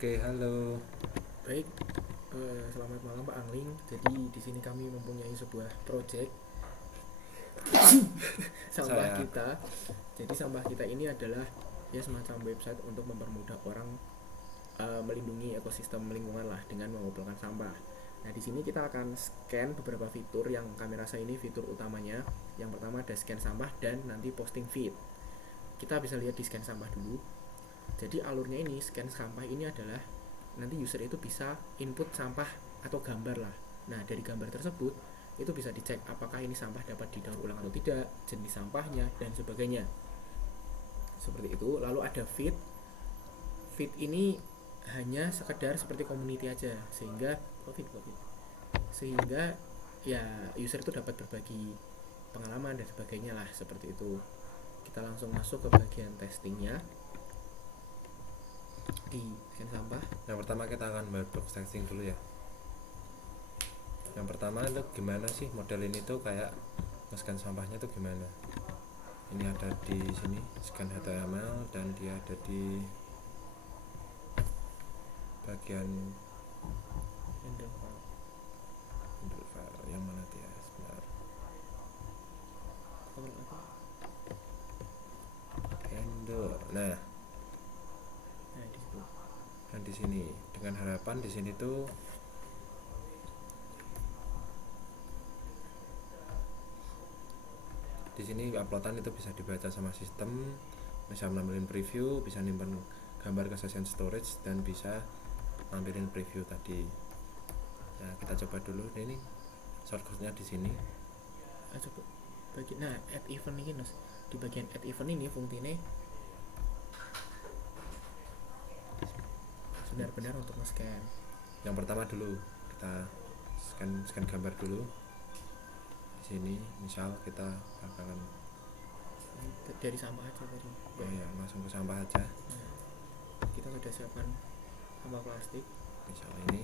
Oke, halo. Baik, selamat malam Pak Angling. Jadi di sini kami mempunyai sebuah proyek sampah Saya kita. Jadi sampah kita ini adalah ya semacam website untuk mempermudah orang melindungi ekosistem lingkungan lah dengan mengumpulkan sampah. Nah di sini kita akan scan beberapa fitur yang kami rasa ini fitur utamanya. Yang pertama ada scan sampah dan nanti posting feed. Kita bisa lihat di scan sampah dulu. Jadi alurnya ini scan sampah ini adalah nanti user itu bisa input sampah atau gambar lah. Nah dari gambar tersebut itu bisa dicek apakah ini sampah dapat didaur ulang atau tidak, jenis sampahnya dan sebagainya. Seperti itu. Lalu ada feed. Feed ini hanya sekedar seperti community aja sehingga sehingga ya user itu dapat berbagi pengalaman dan sebagainya lah seperti itu. Kita langsung masuk ke bagian testingnya di scan sampah. yang pertama kita akan bahas box testing dulu ya. Yang pertama itu gimana sih model ini tuh kayak nge-scan sampahnya tuh gimana? Ini ada di sini scan HTML dan dia ada di bagian Handle handle file yang mana dia sebentar. Handle. Nah, Nah di situ. dan di sini dengan harapan di sini tuh di sini uploadan itu bisa dibaca sama sistem, bisa nampilin preview, bisa nyimpan gambar ke session storage dan bisa nampilin preview tadi. Nah, kita coba dulu. Ini shortcutnya di sini. Coba nah add event ini Mas. Di bagian add event ini fungsinya benar-benar untuk nge-scan. Yang pertama dulu kita scan gambar dulu. Di sini misal kita bakalan Dari sampah aja tadi ya. oh ya langsung ke sampah aja. Nah, kita sudah siapkan sampah plastik. Misal ini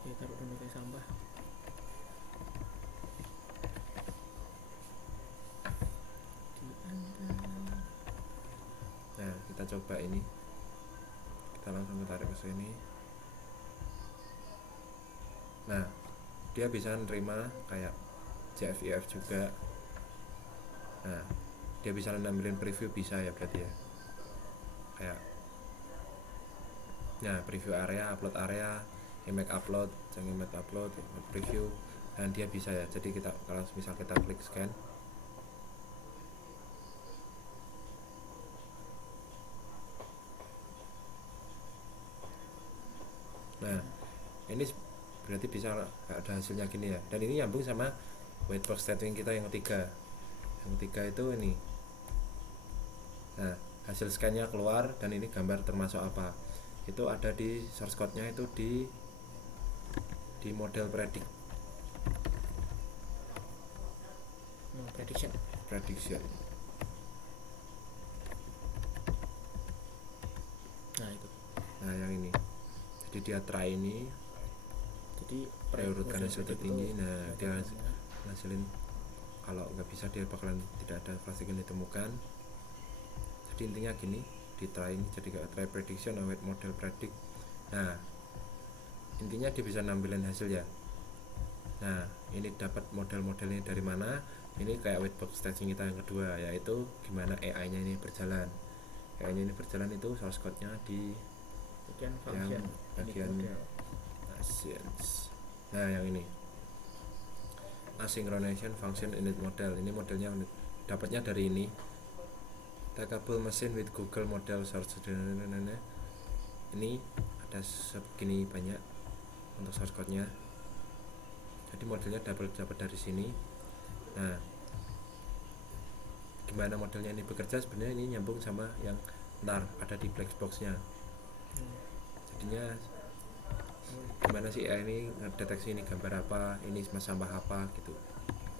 Ya taruh dulu ke sampah. nah kita coba ini, kita langsung tarik ke sini. Nah, dia bisa nerima kayak JFEF juga. Nah, dia bisa nampilin preview bisa ya berarti ya. Kayak nah, preview area, upload area, image upload, image upload, preview, dan dia bisa ya. Jadi kita kalau misal kita klik scan, nah ini berarti bisa ada hasilnya gini ya. Dan ini nyambung sama white box setting kita yang ketiga. Yang ketiga itu ini. Nah, hasil scan-nya keluar dan ini gambar termasuk apa. Itu ada di source code-nya itu di model prediction. Nah itu. Nah, yang ini. Jadi dia try ini, Jadi urutkan hasil tertinggi. Nah, dia namanya. ngasilin kalau nggak bisa dia bakalan tidak ada plastik yang ditemukan. Jadi intinya gini, di try ini jadi kayak try prediction await model predict. Nah, intinya dia bisa nampilin hasil ya. Nah, ini dapat model-modelnya dari mana? Ini kayak white box testing kita yang kedua, yaitu gimana AI-nya ini berjalan. AI-nya ini berjalan itu source code-nya di Bagian yang function bagian Asians. Nah, yang ini asynchronization function init model. Ini modelnya dapatnya dari ini. Trackable machine with Google model source. Ini ada segini banyak untuk source code-nya. Jadi modelnya dapat dari sini. Nah, gimana modelnya ini bekerja sebenarnya ini nyambung sama yang ntar ada di black box-nya. Jadinya gimana sih ya ini deteksi ini gambar apa, ini sampah apa gitu.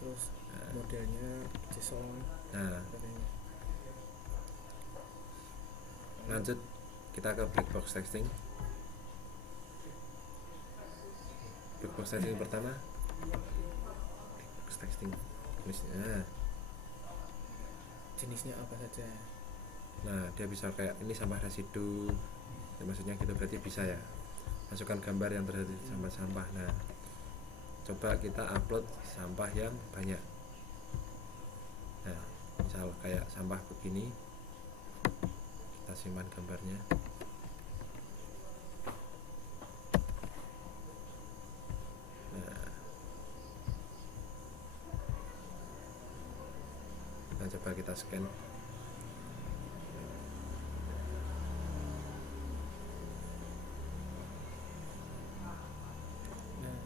Terus modelnya JSON. Nah, lanjut kita ke black box testing. Black box testing pertama, black box testing. Nah, jenisnya apa saja. Nah dia bisa kayak ini sampah residu ya, maksudnya gitu, berarti bisa ya masukkan gambar yang terjadi sampah-sampah. Nah coba kita upload sampah yang banyak. Nah misal kayak sampah begini, kita simpan gambarnya. Nah coba kita scan. Nah,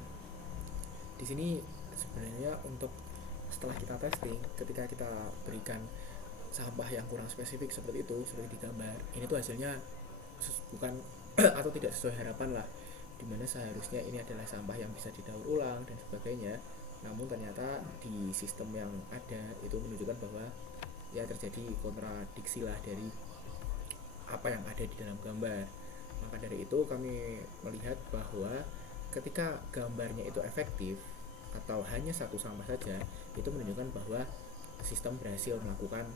di sini sebenarnya untuk setelah kita testing, ketika kita berikan sampah yang kurang spesifik seperti itu, seperti di gambar, ini tuh hasilnya bukan atau tidak sesuai harapan lah, dimana seharusnya ini adalah sampah yang bisa didaur ulang dan sebagainya. Namun ternyata di sistem yang ada itu menunjukkan bahwa ya terjadi kontradiksi lah dari apa yang ada di dalam gambar. Maka dari itu kami melihat bahwa ketika gambarnya itu efektif atau hanya satu sampah saja, itu menunjukkan bahwa sistem berhasil melakukan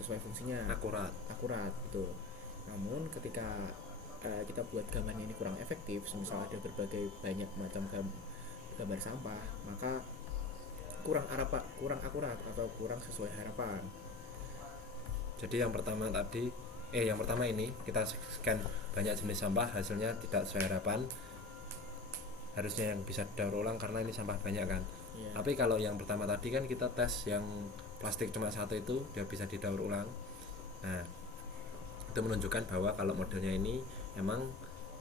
sesuai fungsinya, Akurat. betul. Namun ketika kita buat gambarnya ini kurang efektif, misal ada berbagai banyak macam gambar sampah, maka kurang akurat atau kurang sesuai harapan. Jadi yang pertama ini kita scan banyak jenis sampah, hasilnya tidak sesuai harapan. Harusnya yang bisa didaur ulang karena ini sampah banyak kan. Yeah. Tapi kalau yang pertama tadi kan kita tes yang plastik cuma satu itu dia bisa didaur ulang. Nah itu menunjukkan bahwa kalau modelnya ini emang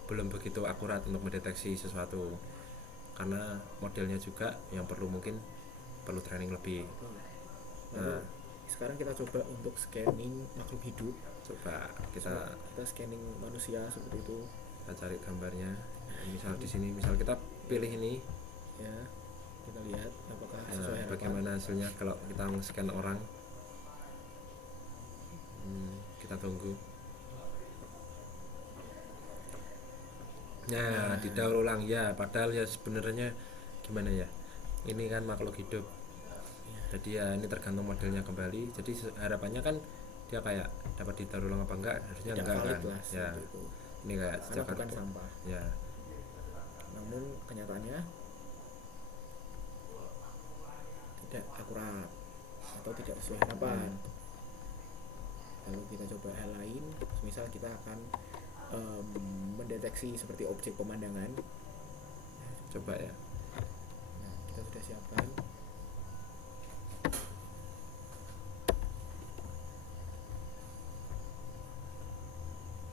belum begitu akurat untuk mendeteksi sesuatu, karena modelnya juga yang mungkin perlu training lebih. Nah sekarang kita coba untuk scanning makhluk hidup. Coba kita scanning manusia seperti itu. Kita cari gambarnya. Misal di sini, misal kita pilih ini. Ya, kita lihat apakah sesuai harapan. Bagaimana hasilnya kalau kita scan orang. Kita tunggu. Nah, didaur ulang ya, padahal ya sebenarnya gimana ya? Ini kan makhluk hidup. Jadi ya ini tergantung modelnya kembali. Jadi harapannya kan dia kayak dapat didaur ulang apa enggak, harusnya enggak kan. Ya. Itu. Ini kayak karena bukan sampah. Ya. Namun kenyataannya tidak akurat atau tidak sesuai harapan. Lalu kita coba hal lain, misal kita akan mendeteksi seperti objek pemandangan. Coba ya. Nah, kita sudah siapkan.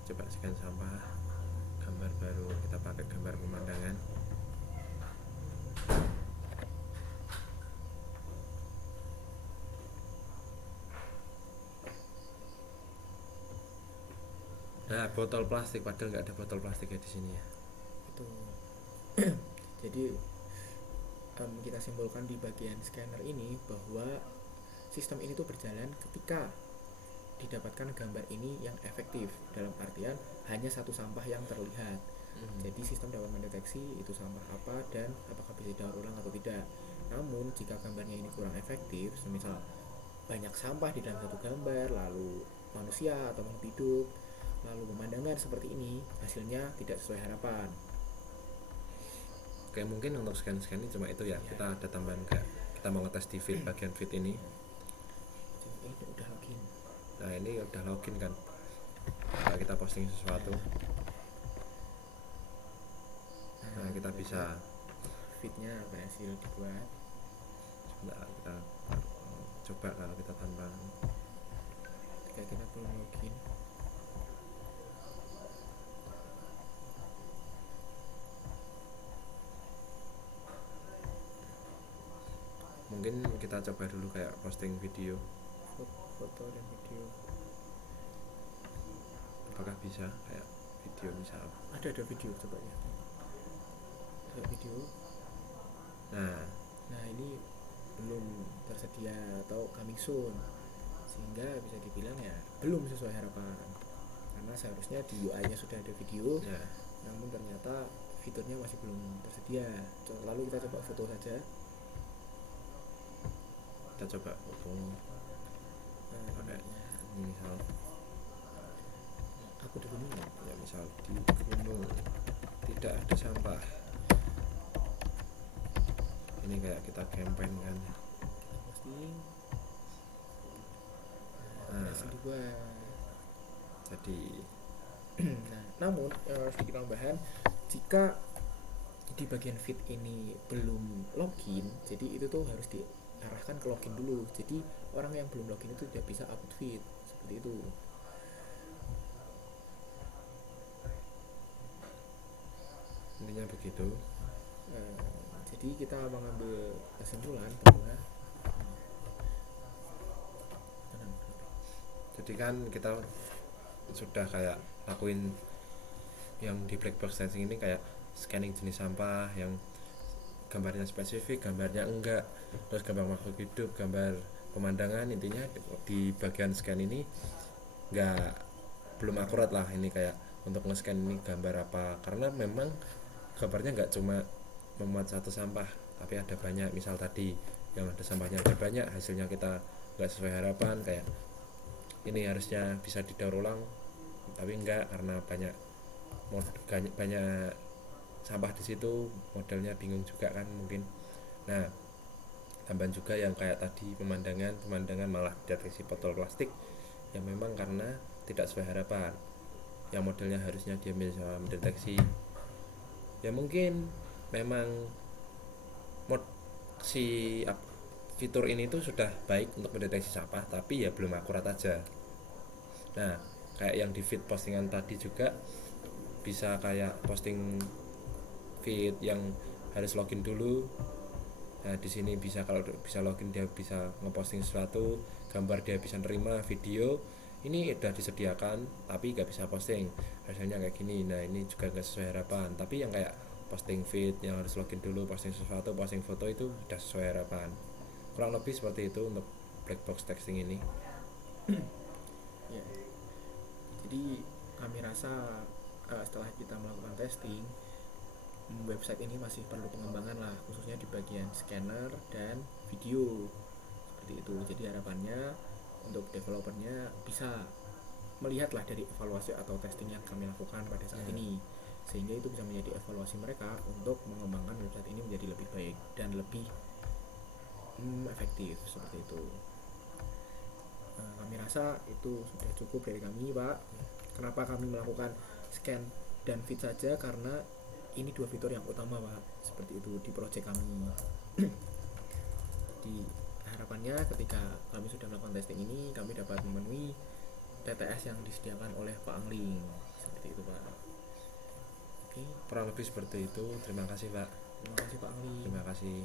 Coba scan sampah, gambar baru, kita pakai gambar pemandangan. Nah, botol plastik, padahal nggak ada botol plastiknya di sini ya. Itu. Jadi kita simpulkan di bagian scanner ini bahwa sistem ini tuh berjalan ketika didapatkan gambar ini yang efektif, dalam artian hanya satu sampah yang terlihat. Jadi sistem dapat mendeteksi itu sampah apa dan apakah bisa didaur ulang atau tidak. Namun jika gambarnya ini kurang efektif, semisal banyak sampah di dalam satu gambar, lalu manusia atau makhluk hidup, lalu pemandangan seperti ini, hasilnya tidak sesuai harapan. Oke, mungkin untuk scan ini cuma itu ya. Kita ada tambahan kayak kita mau ngetes di feed, bagian feed ini. Ini udah login. Nah ini udah login kan. Nah, kita posting sesuatu. Nah kita bisa feednya berhasil dibuat. Nah, kita coba kalau kita tambah. Ketika kita belum login, mungkin kita coba dulu kayak posting video, foto dan video. apakah bisa kayak video misal Ada video, coba ya. Ada video. Nah ini belum tersedia atau coming soon, sehingga bisa dibilang ya belum sesuai harapan, karena seharusnya di UI nya sudah ada video ya. Namun ternyata fiturnya masih belum tersedia. Lalu kita coba foto saja. Kita coba foto pakai di gunung ya? Ya misal di gunung tidak ada sampah, ini kayak kita campaign kan. Posting Nah, berhasil dibuat. jadi Nah, namun sedikit tambahan, jika di bagian feed ini belum login, jadi itu tuh harus diarahkan ke login dulu. Jadi orang yang belum login itu tidak bisa upload feed seperti itu. intinya begitu. Jadi kita mengambil kesimpulan bahwa Jadi kan kita sudah kayak lakuin yang di black box testing ini, kayak scanning jenis sampah yang gambarnya spesifik, gambarnya enggak, terus gambar makhluk hidup, gambar pemandangan. Intinya di bagian scan ini enggak, belum akurat lah ini, kayak untuk nge-scan ini gambar apa, karena memang gambarnya enggak cuma memuat satu sampah, tapi ada banyak. Misal tadi yang ada sampahnya ada banyak, hasilnya kita enggak sesuai harapan, kayak ini harusnya bisa didaur ulang tapi enggak, karena banyak sampah di situ, modelnya bingung juga kan mungkin. Nah, tambahan juga yang kayak tadi pemandangan malah deteksi botol plastik, yang memang karena tidak sesuai harapan, yang modelnya harusnya dia bisa mendeteksi. Ya mungkin memang si fitur ini tuh sudah baik untuk mendeteksi sampah, tapi ya belum akurat aja. Nah, kayak yang di feed postingan tadi juga bisa kayak posting feed yang harus login dulu. Nah, di sini bisa, kalau bisa login dia bisa ngeposting sesuatu, gambar dia bisa nerima, video ini udah disediakan tapi nggak bisa posting, hasilnya kayak gini. Nah, ini juga nggak sesuai harapan. Tapi yang kayak posting feed yang harus login dulu, posting sesuatu, posting foto, itu udah sesuai harapan. Kurang lebih seperti itu untuk black box texting ini. ya, jadi kami rasa setelah kita melakukan testing, website ini masih perlu pengembangan lah, khususnya di bagian scanner dan video seperti itu. Jadi harapannya untuk developernya bisa melihatlah dari evaluasi atau testing yang kami lakukan pada saat ini, sehingga itu bisa menjadi evaluasi mereka untuk mengembangkan website ini menjadi lebih baik dan lebih efektif seperti itu. Kami rasa itu sudah cukup dari kami, Pak. Kenapa kami melakukan scan dan feed saja? Karena ini dua fitur yang utama, Pak, seperti itu di project kami. Di harapannya ketika kami sudah melakukan testing ini, kami dapat memenuhi TTS yang disediakan oleh Pak Angling, seperti itu, Pak. Kurang lebih seperti itu. Terima kasih, Pak. Terima kasih, Pak Angling. Terima kasih.